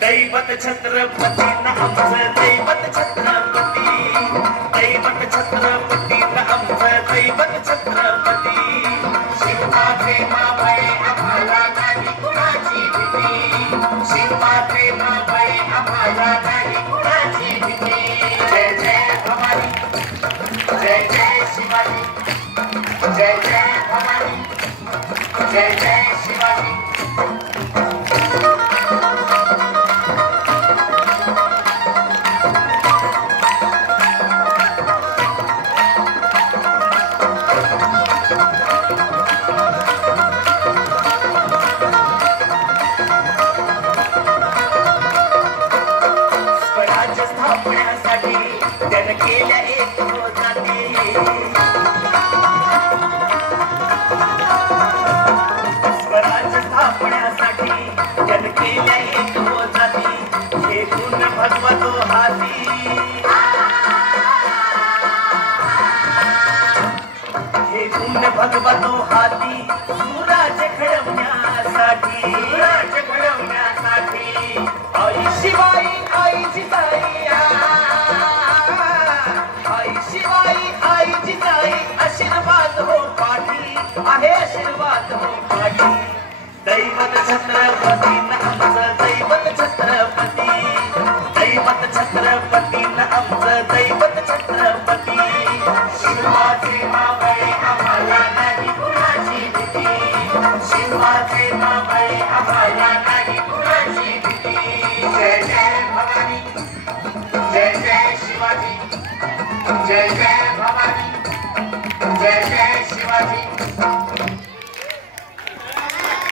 दैवत छत्रपती न आमचं दैवत छत्रपती, दैवत छत्रपती न आमचं दैवत छत्रपती. शिवबाचे मावळे आम्हाला नाही कुणाची भीती, शिवबाचे मावळे आम्हाला नाही कुणाची भीती. जय जय भवानी, जय जय शिवाजी, जय जय भवानी, जय जय शिवाजी. त्यानं केल्या एक जाती, स्वराज्य स्थापण्यासाठी त्यानं केल्या एक जाती. हे गुण भगवतो हाती, हे गुण भगवतो हाती. सुराज्य घडवण्यासाठी, सुराज्य घडवण्यासाठी आई शिवाई आई जिजाई, शिवाई आई जिजाई आशीर्वाद हो पाठी, आहे आशीर्वाद हो पाठी. दैवत छत्रपती न आमचं दैवत छत्रपती, दैवत छत्रपती न आमचं दैवत छत्रपती. शिवाचे मावळे आम्हाला नाही कुणाची भीती, शिवाचे मावळे आम्हाला नाही कुणाची भीती. जय जय भवानी, जय जय शिवाजी, जय जय भवानी, जय जय शिवाजी.